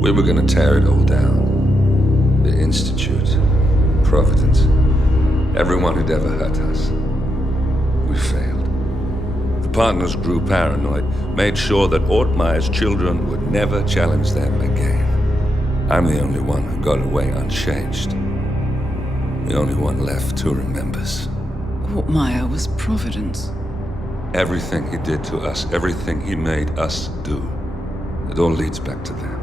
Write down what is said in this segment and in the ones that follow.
We were gonna tear it all down. The Institute, Providence, everyone who'd ever hurt us. We failed. The partners grew paranoid, made sure that Ortmeyer's children would never challenge them again. I'm the only one who got away unchanged. The only one left who remembers. Ortmeyer was Providence. Everything he did to us, everything he made us do, it all leads back to them.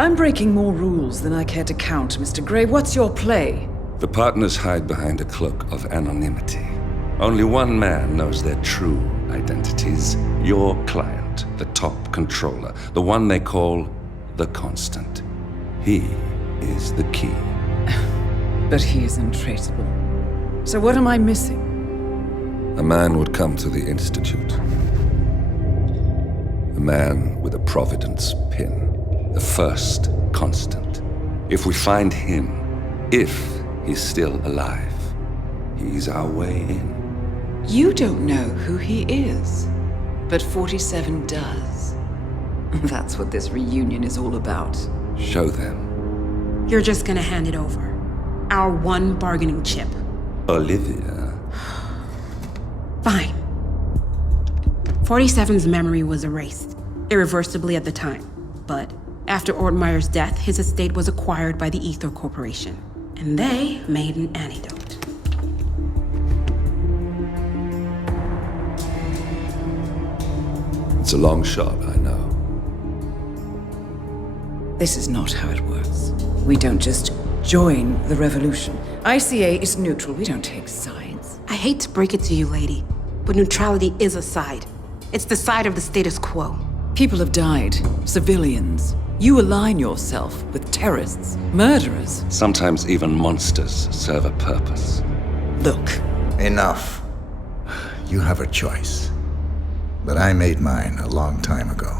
I'm breaking more rules than I care to count, Mr. Gray. What's your play? The partners hide behind a cloak of anonymity. Only one man knows their true identities. Your client, the top controller, the one they call the Constant. He is the key. But he is untraceable. So what am I missing? A man would come to the Institute. A man with a Providence pin. The first Constant. If we find him, if he's still alive, he's our way in. You don't know who he is, but 47 does. That's what this reunion is all about. Show them. You're just gonna hand it over. Our one bargaining chip. Olivia. Fine. 47's memory was erased, irreversibly at the time. But after Ortmeyer's death, his estate was acquired by the Ether Corporation. And they made an antidote. It's a long shot, I know. This is not how it works. We don't just join the revolution. ICA is neutral. We don't take sides. I hate to break it to you, lady, but neutrality is a side. It's the side of the status quo. People have died. Civilians. You align yourself with terrorists, murderers. Sometimes even monsters serve a purpose. Look. Enough. You have a choice. But I made mine a long time ago.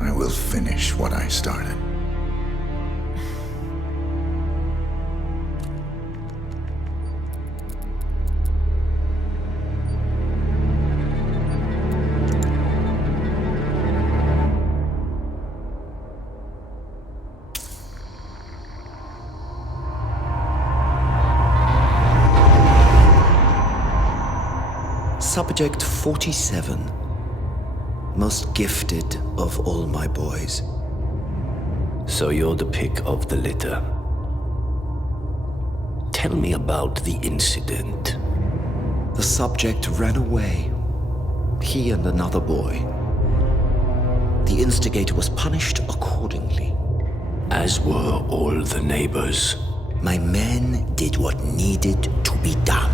I will finish what I started. Subject 47. Most gifted of all my boys. So you're the pick of the litter. Tell me about the incident. The subject ran away. He and another boy. The instigator was punished accordingly. As were all the neighbors. My men did what needed to be done.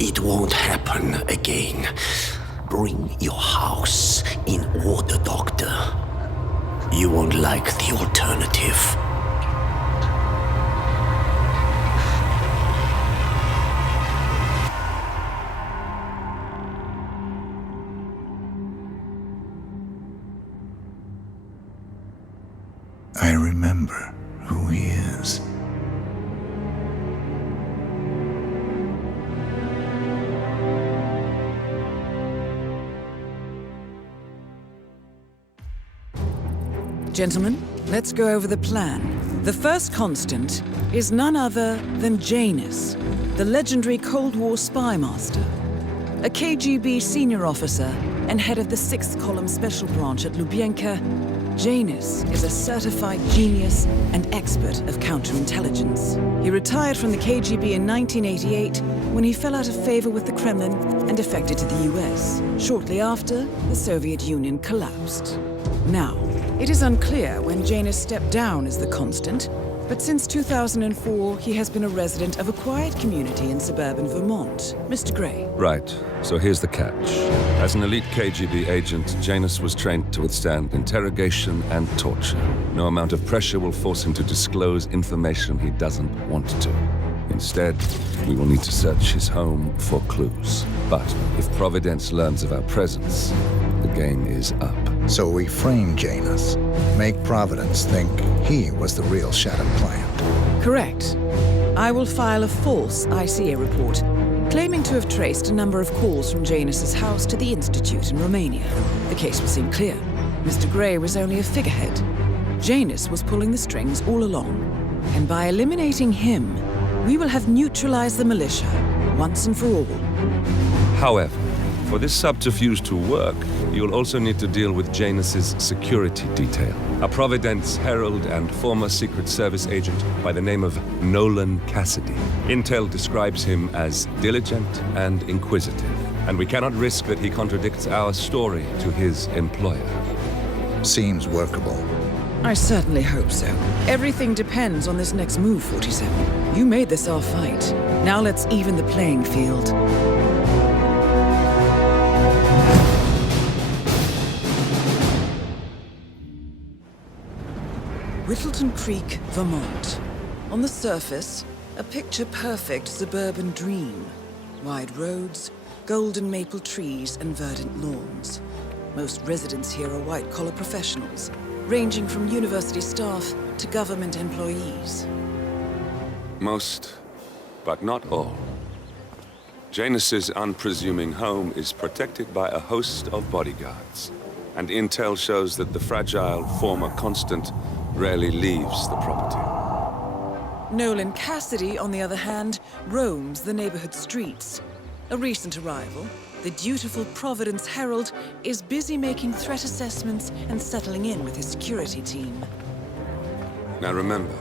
It won't happen again. Bring your house in order, Doctor. You won't like the alternative. I remember who he is. Gentlemen, let's go over the plan. The first Constant is none other than Janus, the legendary Cold War spy master, a KGB senior officer and head of the 6th Column Special Branch at Lubyanka. Janus is a certified genius and expert of counterintelligence. He retired from the KGB in 1988 when he fell out of favor with the Kremlin and defected to the US. Shortly after, the Soviet Union collapsed. Now, it is unclear when Janus stepped down as the Constant, but since 2004, he has been a resident of a quiet community in suburban Vermont. Mr. Gray. Right, so here's the catch. As an elite KGB agent, Janus was trained to withstand interrogation and torture. No amount of pressure will force him to disclose information he doesn't want to. Instead, we will need to search his home for clues. But if Providence learns of our presence, the game is up. So we frame Janus, make Providence think he was the real Shadow client. Correct. I will file a false ICA report, claiming to have traced a number of calls from Janus's house to the Institute in Romania. The case would seem clear. Mr. Gray was only a figurehead. Janus was pulling the strings all along. And by eliminating him, we will have neutralized the militia, once and for all. However, for this subterfuge to work, you'll also need to deal with Janus's security detail. A Providence herald and former Secret Service agent by the name of Nolan Cassidy. Intel describes him as diligent and inquisitive, and we cannot risk that he contradicts our story to his employer. Seems workable. I certainly hope so. Everything depends on this next move, 47. You made this our fight. Now let's even the playing field. Whittleton Creek, Vermont. On the surface, a picture-perfect suburban dream. Wide roads, golden maple trees, and verdant lawns. Most residents here are white-collar professionals, ranging from university staff to government employees. Most, but not all. Janus's unpresuming home is protected by a host of bodyguards, and intel shows that the fragile former Constant rarely leaves the property. Nolan Cassidy, on the other hand, roams the neighborhood streets. A recent arrival, the dutiful Providence Herald is busy making threat assessments and settling in with his security team. Now remember,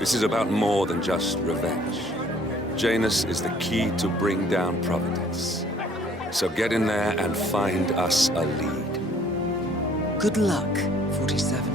this is about more than just revenge. Janus is the key to bring down Providence. So get in there and find us a lead. Good luck, 47.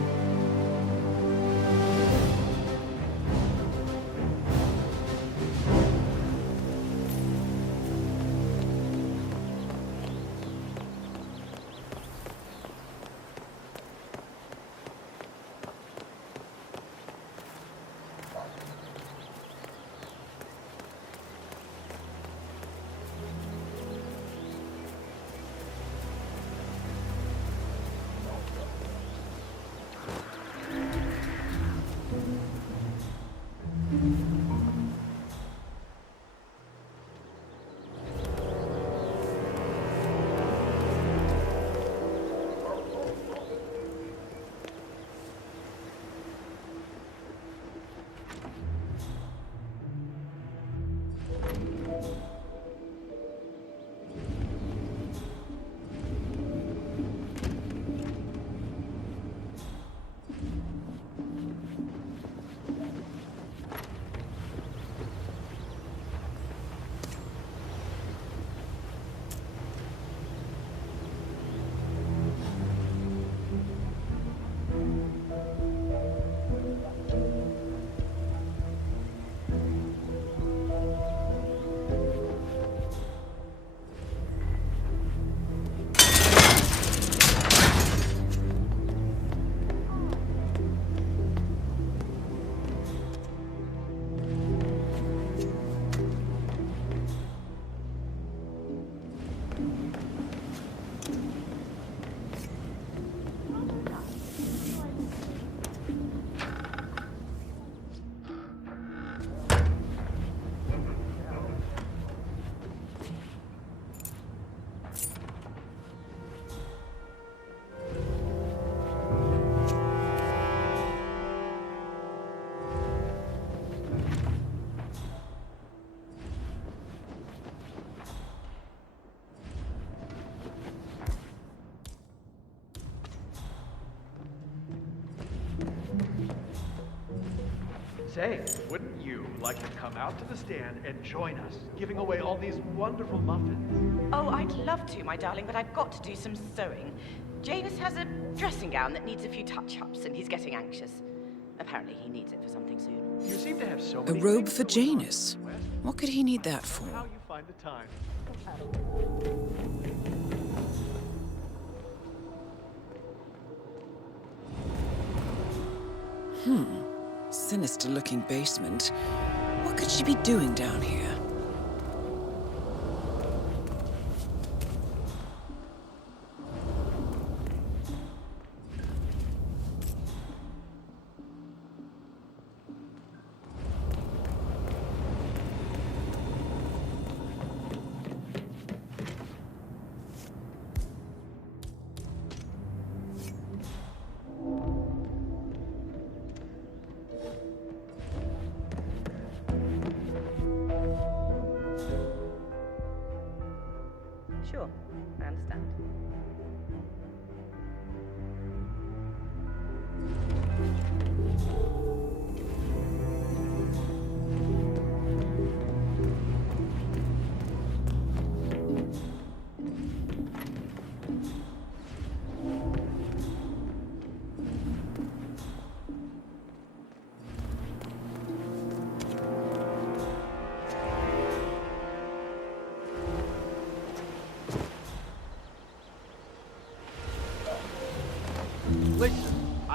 Say, wouldn't you like to come out to the stand and join us, giving away all these wonderful muffins? Oh, I'd love to, my darling, but I've got to do some sewing. Janus has a dressing gown that needs a few touch-ups, and he's getting anxious. Apparently he needs it for something soon. You seem to have so A many robe things for going on, Janus? Wes. What could he need that for? How you find the time? Sinister-looking basement. What could she be doing down here?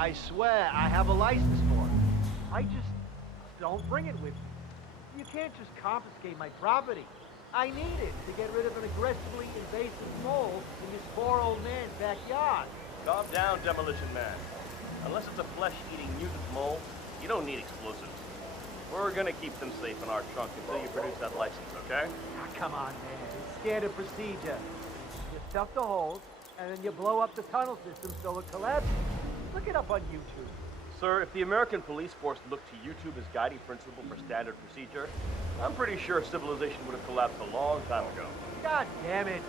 I swear I have a license for it. I just don't bring it with me. You can't just confiscate my property. I need it to get rid of an aggressively invasive mole in this poor old man's backyard. Calm down, Demolition Man. Unless it's a flesh-eating mutant mole, you don't need explosives. We're gonna keep them safe in our trunk until you produce that license, okay? Ah, come on, man. It's standard procedure. You stuff the holes, and then you blow up the tunnel system so it collapses. Look it up on YouTube. Sir, if the American police force looked to YouTube as guiding principle for standard procedure, I'm pretty sure civilization would have collapsed a long time ago. God damn it.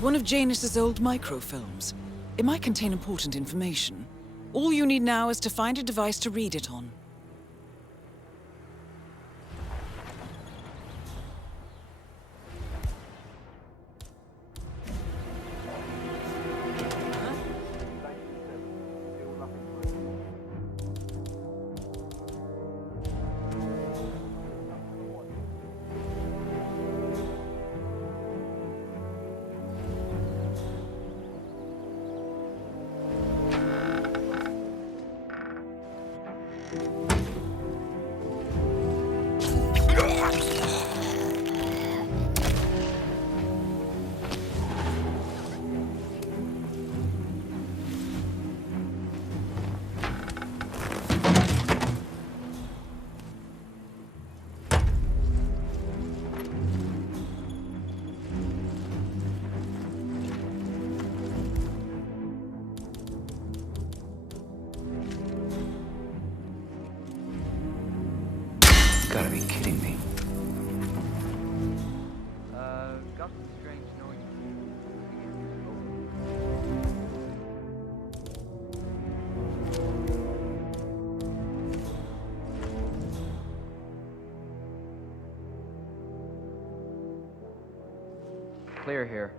One of Janus's old microfilms. It might contain important information. All you need now is to find a device to read it on. Gotta be kidding me. Got some strange noise. Clear here.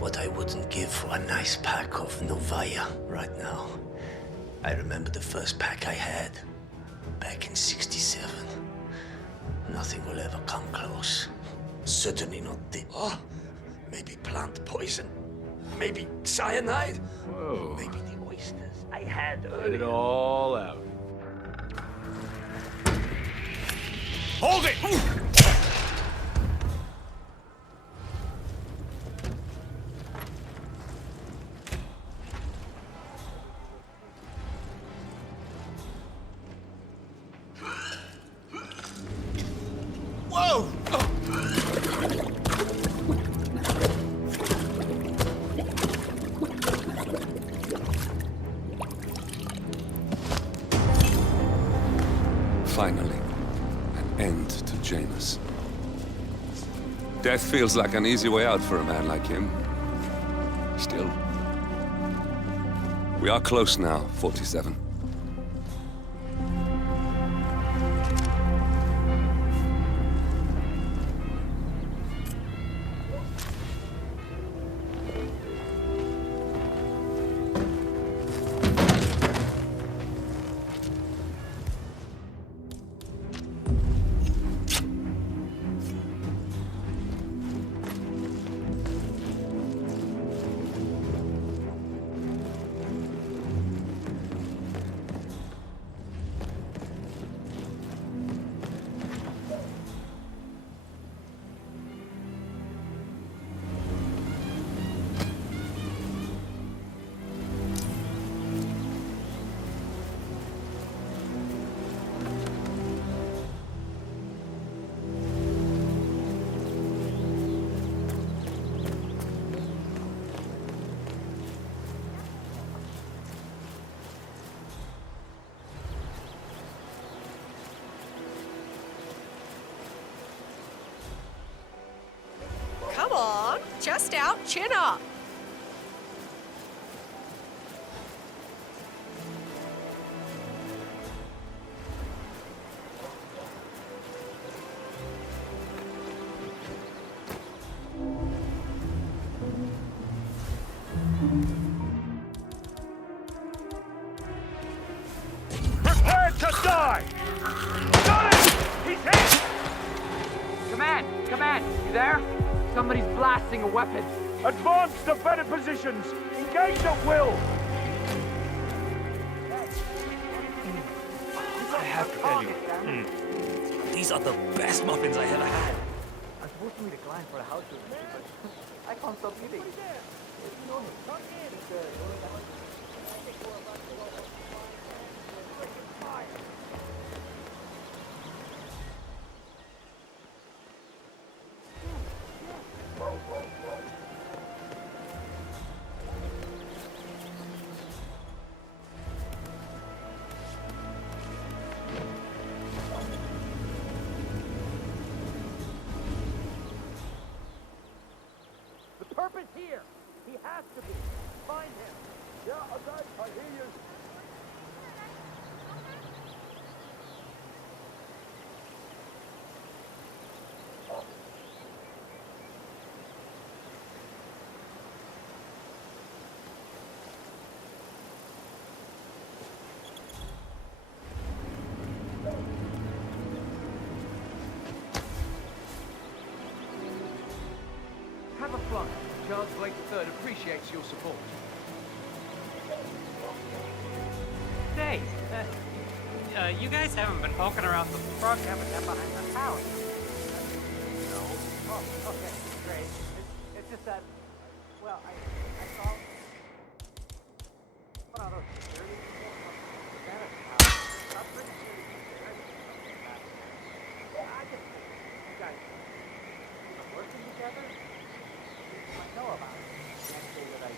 What I wouldn't give for a nice pack of Novaya right now. I remember the first pack I had, back in '67. Nothing will ever come close. Certainly not the... Oh, maybe plant poison. Maybe cyanide. Whoa. Maybe the oysters I had earlier. Let it all out. Hold it! Whoa! Finally, an end to Janus. Death feels like an easy way out for a man like him. Still, we are close now, 47. Come on, chest out, chin up. Prepare to die! Got it! He's hit! Command, you there? Somebody's blasting a weapon. Advance to better positions! Engage at will! I have to tell you, these are the best muffins I ever had. I'm supposed to meet a client for a house today, but I can't stop eating. The purpose here. He has to be. Find him. Yeah, okay, I hear you. Have a flight. Charles Blake III appreciates your support. Say, you guys haven't been poking around the frog habitat behind the house. No. Oh, okay, great. It's just that, well, I saw one of those security people from the Venice house. I'm pretty sure that he's there. I just think you guys are working together. I know about it. I can't say that I do.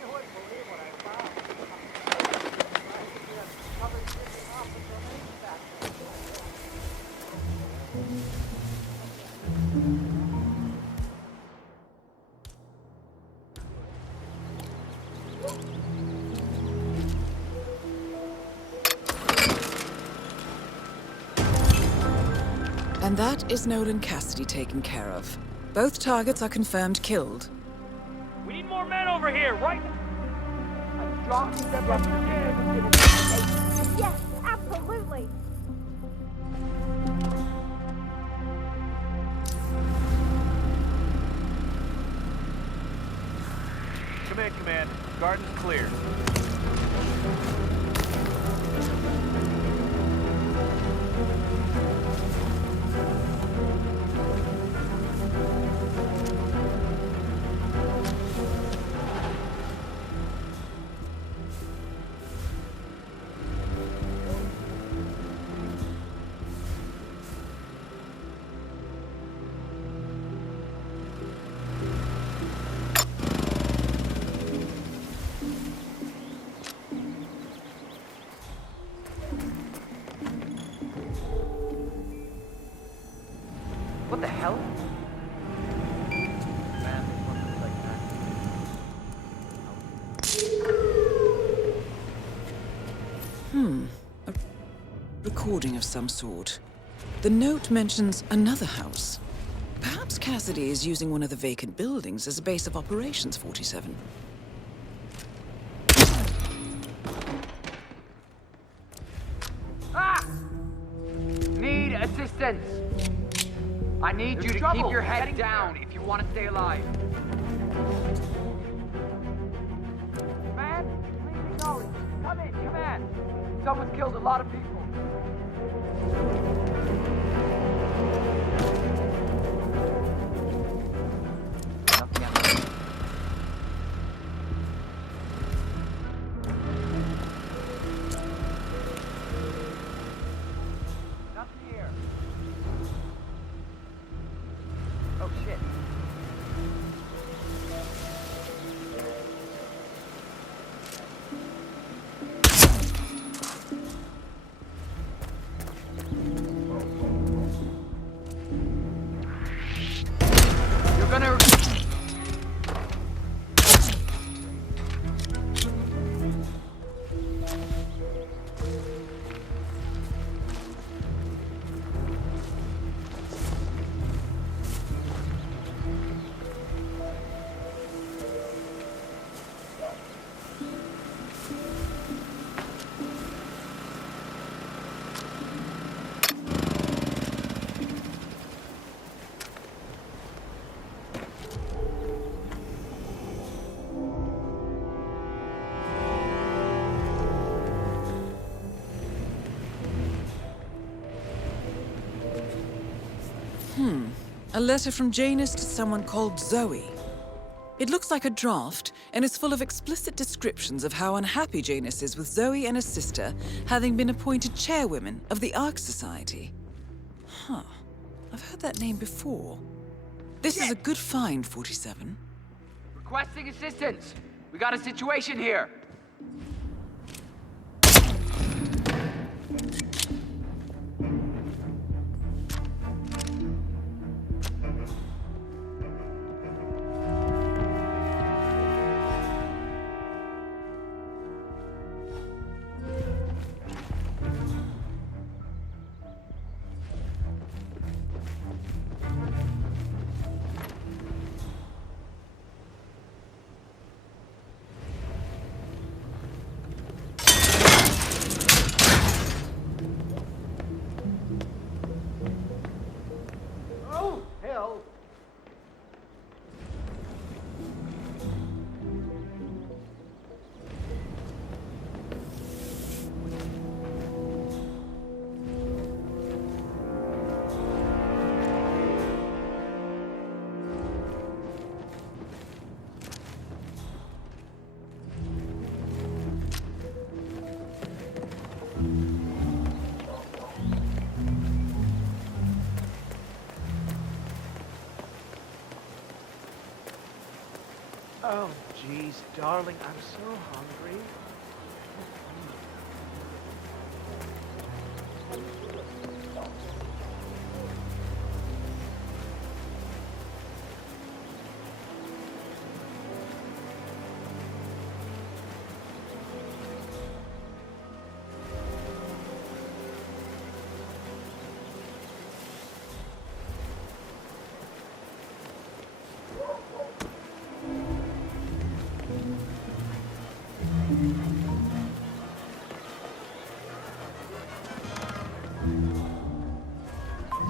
You wouldn't believe what I found. Covered in the office of an HVAC. And that is Nolan Cassidy taken care of. Both targets are confirmed killed. We need more men over here, right? I'm strong to step up. Yes, absolutely. Command. Garden's clear. What the hell? Man, this one looks like that. A recording of some sort. The note mentions another house. Perhaps Cassidy is using one of the vacant buildings as a base of operations, 47. Ah! Need assistance. I need you to keep your head down if you want to stay alive. Man, please acknowledge. Come in, command. Someone's killed a lot of people. Nothing here. Oh shit. You're gonna... A letter from Janus to someone called Zoe. It looks like a draft and is full of explicit descriptions of how unhappy Janus is with Zoe and her sister having been appointed chairwomen of the Ark Society. Huh. I've heard that name before. This is a good find, 47. Requesting assistance. We got a situation here. Oh, hell. Oh, jeez, darling, I'm so hungry.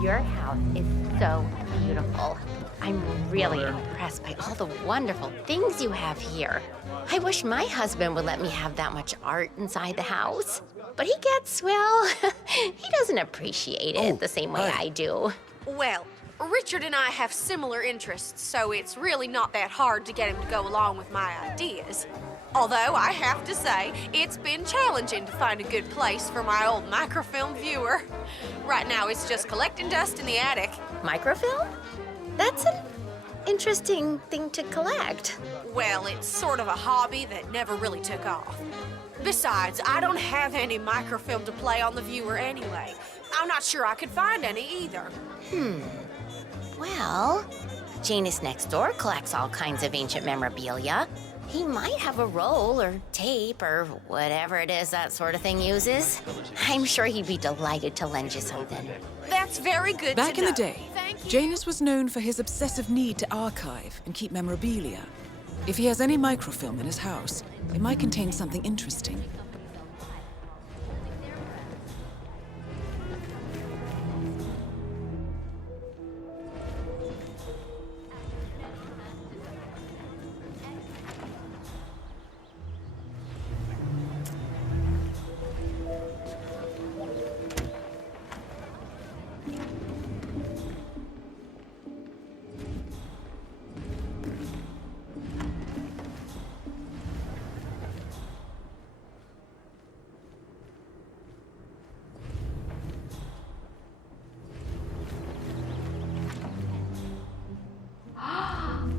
Your house is so beautiful. I'm really impressed by all the wonderful things you have here. I wish my husband would let me have that much art inside the house. But he gets, well, he doesn't appreciate it the same way I do. Well, Richard and I have similar interests, so it's really not that hard to get him to go along with my ideas. Although, I have to say, it's been challenging to find a good place for my old microfilm viewer. Right now, it's just collecting dust in the attic. Microfilm? That's an interesting thing to collect. Well, it's sort of a hobby that never really took off. Besides, I don't have any microfilm to play on the viewer anyway. I'm not sure I could find any either. Well, Janus next door collects all kinds of ancient memorabilia. He might have a roll or tape or whatever it is that sort of thing uses. I'm sure he'd be delighted to lend you something. That's very good Back to in know. the day, Janus was known for his obsessive need to archive and keep memorabilia. If he has any microfilm in his house, it might contain something interesting.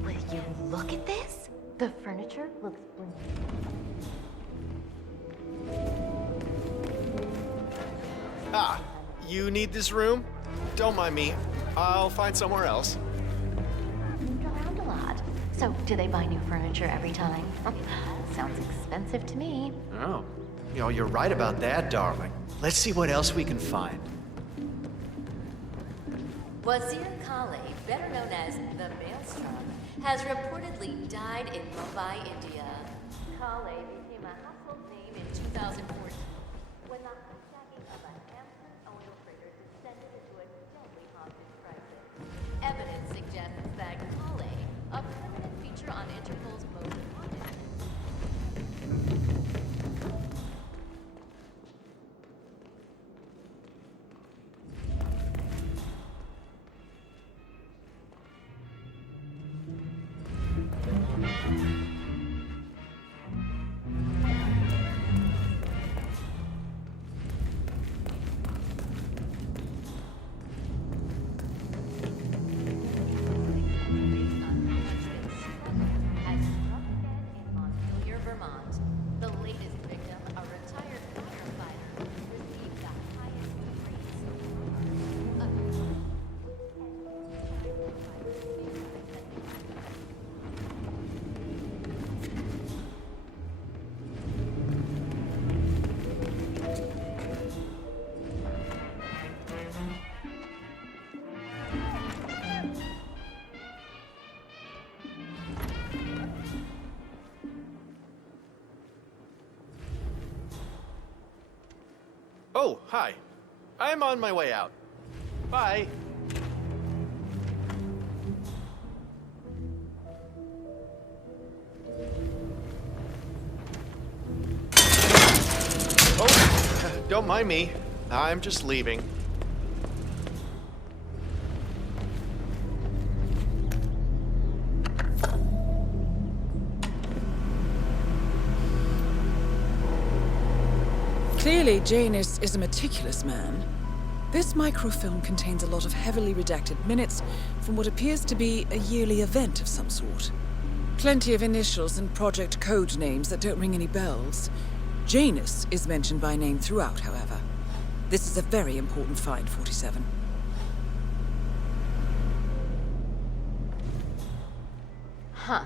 Will you look at this? The furniture looks Ah, you need this room? Don't mind me. I'll find somewhere else. moved around a lot. So, do they buy new furniture every time? Sounds expensive to me. Oh, you're right about that, darling. Let's see what else we can find. Wazir Kale, better known as the Maelstrom, has reportedly died in Mumbai, India. Kale became a household name in 2014 when the hijacking of a Hampton oil freighter descended into a deadly hostage crisis. Evidence suggests that Kale, a permanent feature on Interpol's most wanted. Oh, hi. I'm on my way out. Bye. Oh, don't mind me. I'm just leaving. Clearly, Janus is a meticulous man. This microfilm contains a lot of heavily redacted minutes from what appears to be a yearly event of some sort. Plenty of initials and project code names that don't ring any bells. Janus is mentioned by name throughout, however. This is a very important find, 47. Huh.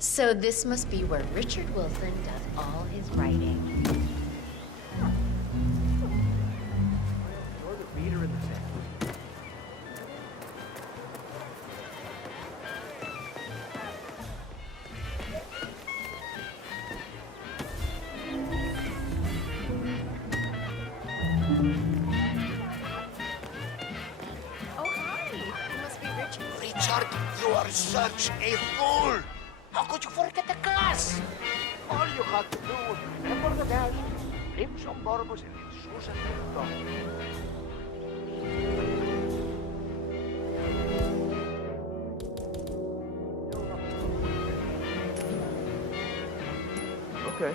So this must be where Richard Wilson does all his writing. You're the reader in the set. are such a fool! How could you forget the class? All you had to do was remember the dash, flip some bourbons, and then Susan will go. Okay.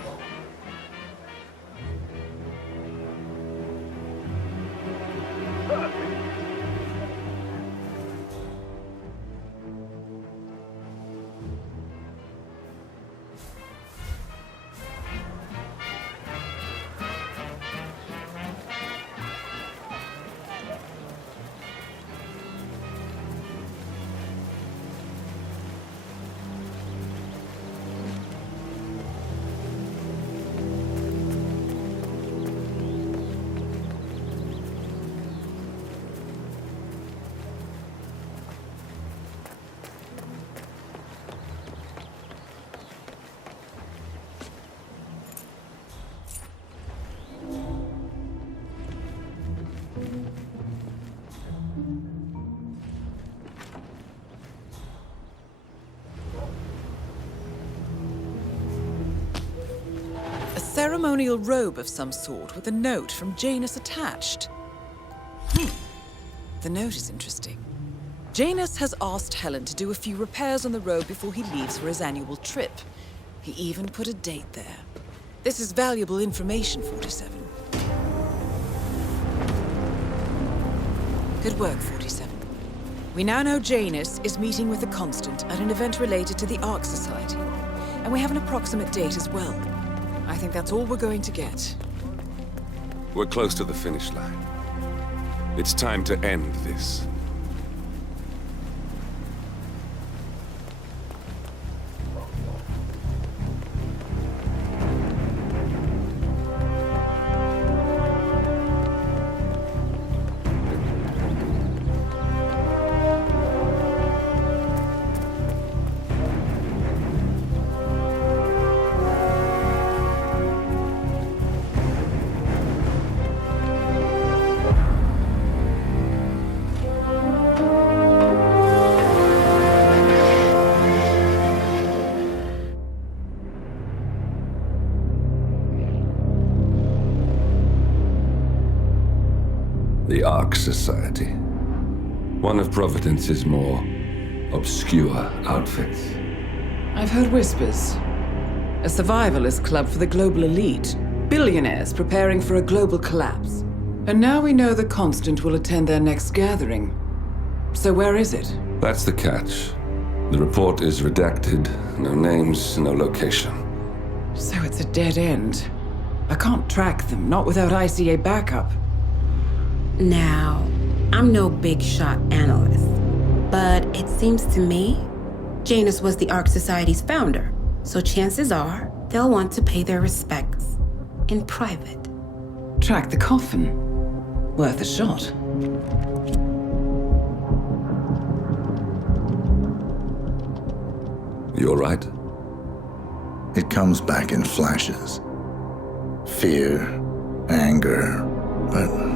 Ceremonial robe of some sort with a note from Janus attached. The note is interesting. Janus has asked Helen to do a few repairs on the robe before he leaves for his annual trip. He even put a date there. This is valuable information, 47. Good work, 47. We now know Janus is meeting with the Constant at an event related to the Ark Society. And we have an approximate date as well. I think that's all we're going to get. We're close to the finish line. It's time to end this. The Ark Society. One of Providence's more obscure outfits. I've heard whispers. A survivalist club for the global elite. Billionaires preparing for a global collapse. And now we know the Constant will attend their next gathering. So where is it? That's the catch. The report is redacted. No names, no location. So it's a dead end. I can't track them, not without ICA backup. Now, I'm no big shot analyst, but it seems to me Janus was the Ark Society's founder, so chances are they'll want to pay their respects in private. Track the coffin. Worth a shot. You all right? It comes back in flashes. Fear, anger, but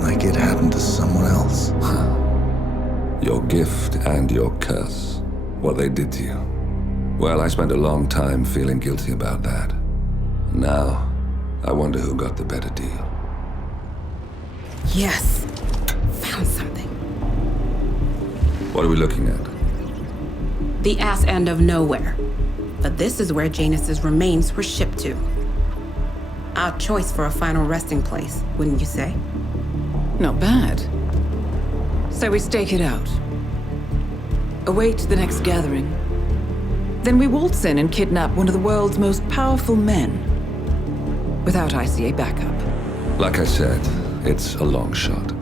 like it happened to someone else. Your gift and your curse. What they did to you. Well, I spent a long time feeling guilty about that. Now, I wonder who got the better deal. Yes. Found something. What are we looking at? The ass end of nowhere. But this is where Janus's remains were shipped to. Odd choice for a final resting place, wouldn't you say? Not bad. So we stake it out. Await the next gathering. Then we waltz in and kidnap one of the world's most powerful men. Without ICA backup. Like I said, it's a long shot.